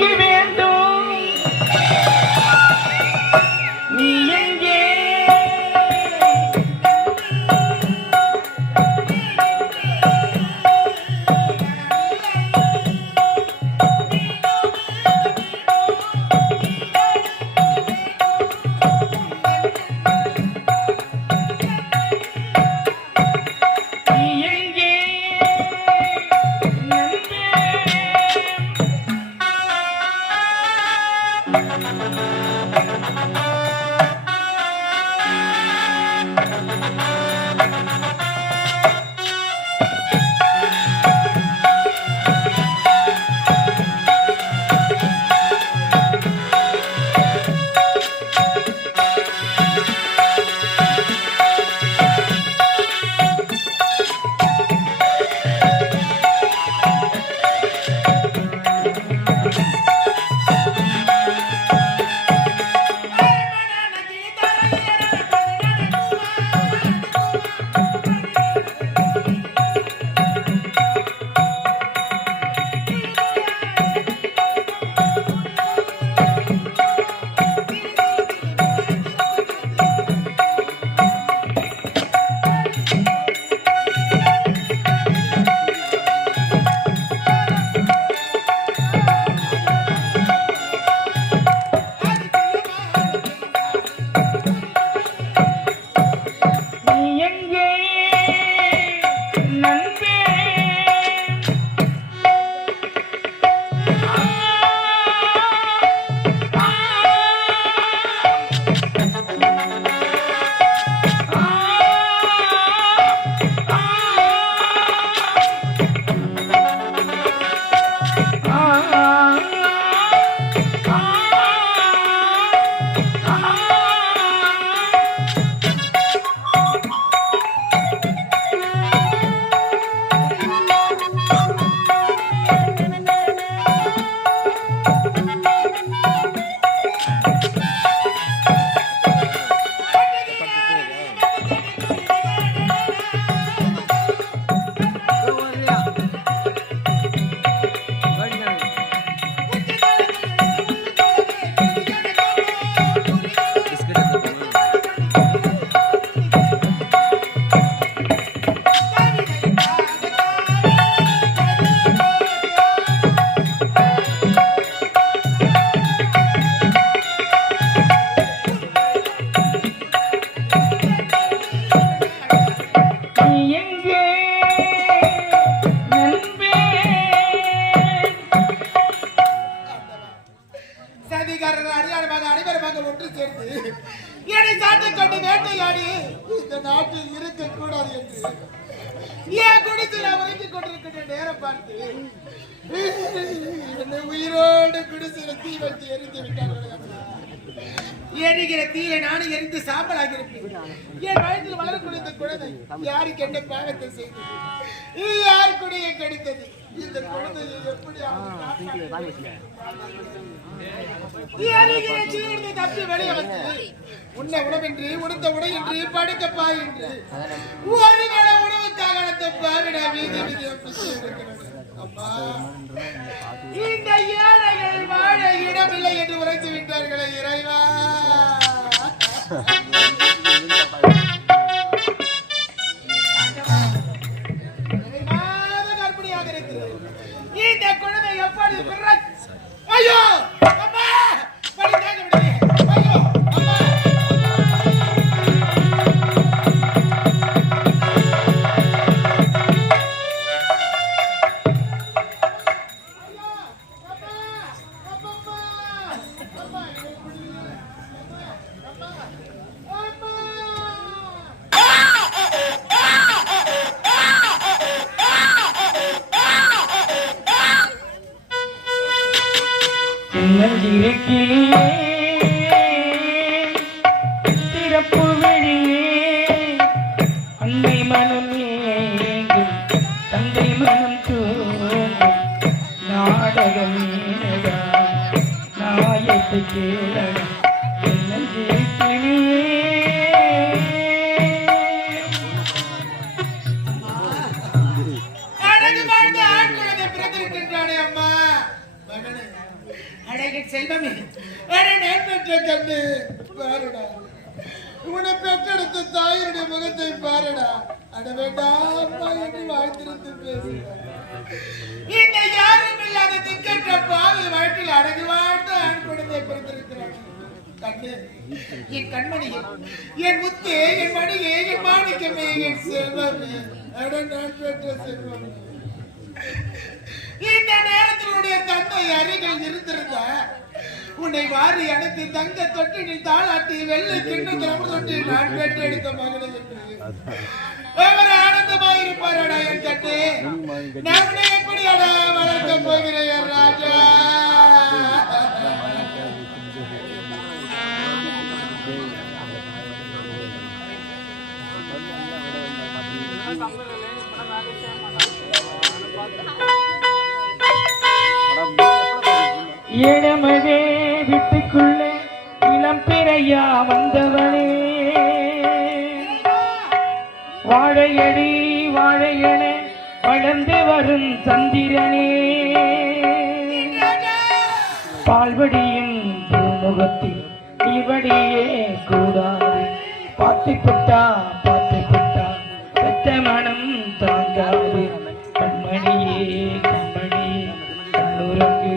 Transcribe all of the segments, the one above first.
எங்கே வேண்டும் நீ எங்கே உயிரோடு குடிசையில தீ வச்சு எரிந்து விட்டார்கள். எரிகிற தீயை நானும் எரிந்து சாம்பலாகி இருப்பேன். என் வயதில் வளரக்கூடிய இந்த குழந்தை யாருக்கு என்ன பாவத்தை செய்தது, யார் குடியை கெடுத்தது, இந்த குழந்தையை எப்படி தப்பி வெளியே வந்து உன்னை உணவின்றி உடுத்த உடையின்றி படுக்க பாயின்றி ஒருவேளை உணவுக்காக பாவிட வீதி வீதி அம்மா, இந்த ஏழைகள் வாழ இடமில்லை என்று உரைத்து விட்டார்களே இறைவா. கற்பனையாக இருக்கிறது இந்த குழந்தை எப்படி ஐயோ அம்மா படித்தாங்க விடுங்க. ஐயோ அம்மா நஞ்சிருக்கிலே திறப்பு வெளியே அன்னை மனம் ஏங்கும் தந்தை மனம் தூங்கும் நாடகம் நாயத்தை கேளடா நஞ்சிருக்கிலே. அழகு வாழ்ந்த ஆட்குழந்தை பிறந்திருக்கின்றானே அம்மா. மகனே அடே செல்வமே, அடே நான் பெற்ற கண்ணு பாருடா, உன்னை பெற்றெடுத்த தாயினுடைய முகத்தை பாருடா. அட வேண்டாமா என்று வாழ்த்திருந்து பேசுடா. இந்த யாரும் இல்லாத திக்கற்ற பாவி வழக்கில் அடங்கி வாழ்ந்து ஆண் குழந்தை பிறந்திருக்கிறார். கண்ணு, என் கண்மணியே, என் முத்தே, என் மணியே, என் மாணிக்கமே, என் செல்வமே, அட நான் பெற்ற செல்வமே. இந்த நேரத்தினுடைய தந்தை அருகில் இருந்திருந்த உன்னை வாரி அணைத்து தங்க தொட்டினில் தாளாட்டி வெள்ளை கிண்ணத்தில் அமர்ந்தொட்டி நான் பெற்றெடுத்த மகனை என்று ஆனந்தமாயிருப்பாரடா என் கட்டு. நான் எப்படியாடா வளர்க்க போகிறேன் ராஜா? இடமதே வீட்டுக்குள்ளே இளம் பிறையா வந்தவனே, வாழையடி வாழையன வளர்ந்து வரும் சந்திரனே, பால்வடியின் பூமுகத்தில் இவடியே கூடாது, பார்த்துக்கிட்டா பெத்த மனம் தாங்காது. கண்மணியே கண்மணி கண்ணுரங்கு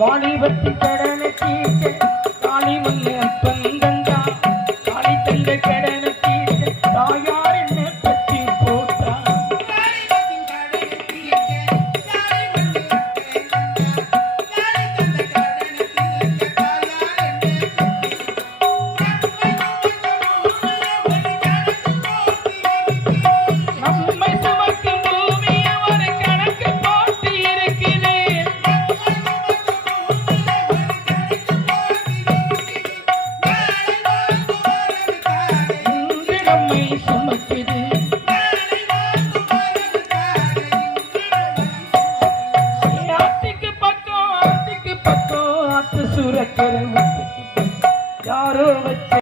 வாலிபத்து கடனை தீர்க்க காளி மண்ணு அப்பந்தந்தா, காளி தந்த கடனை தீர்க்க தாயார் என்ன பற்றி போட்டா. நம்மை சுமக்கும் பூமி அவர் கணக்கு போட்டு இருக்கிறேன். நம்மை சுமக்குது. ஆத்துக்கு பக்கம் ஆத்து சுரக்கிற யாரோ வச்ச